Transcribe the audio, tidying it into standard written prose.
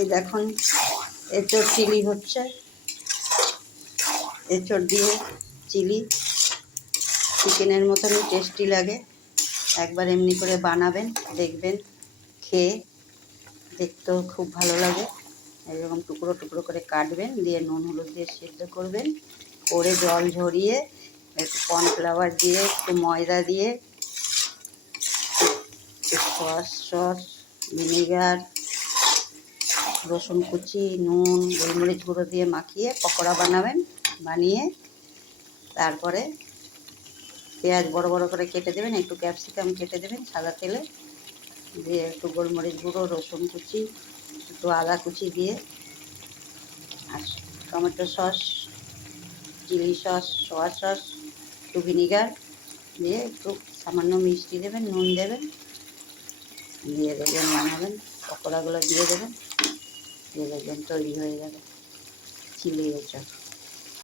এই দেখুন এঁচোড় চিলি হচ্ছে, এঁচোড় দিয়ে চিলি চিকেনের মতনই টেস্টি লাগে। একবার এমনি করে বানাবেন, দেখবেন, খেয়ে দেখতেও খুব ভালো লাগে। এরকম টুকরো টুকরো করে কাটবেন, দিয়ে নুন হলুদ দিয়ে সিদ্ধ করবেন, করে জল ঝরিয়ে একটু কর্নফ্লাওয়ার দিয়ে একটু ময়দা দিয়ে সস ভিনেগার রসুন কুচি নুন গোলমরিচ গুঁড়ো দিয়ে মাখিয়ে পকোড়া বানাবেন। বানিয়ে তারপরে পেঁয়াজ বড় বড় করে কেটে দেবেন, একটু ক্যাপসিকাম কেটে দেবেন সাদা তেলে, দিয়ে একটু গোলমরিচ গুঁড়ো রসুন কুচি একটু আদা কুচি দিয়ে আর tomato sauce chilli sauce soya sauce একটু ভিনিগার দিয়ে একটু সামান্য মিষ্টি দেবেন, নুন দেবেন, দিয়ে দেবেন বানাবেন, পকোড়াগুলো দিয়ে দেবেন, দিয়ে দেখবেন তৈরি হয়ে যাবে চিলি এঁচোড়।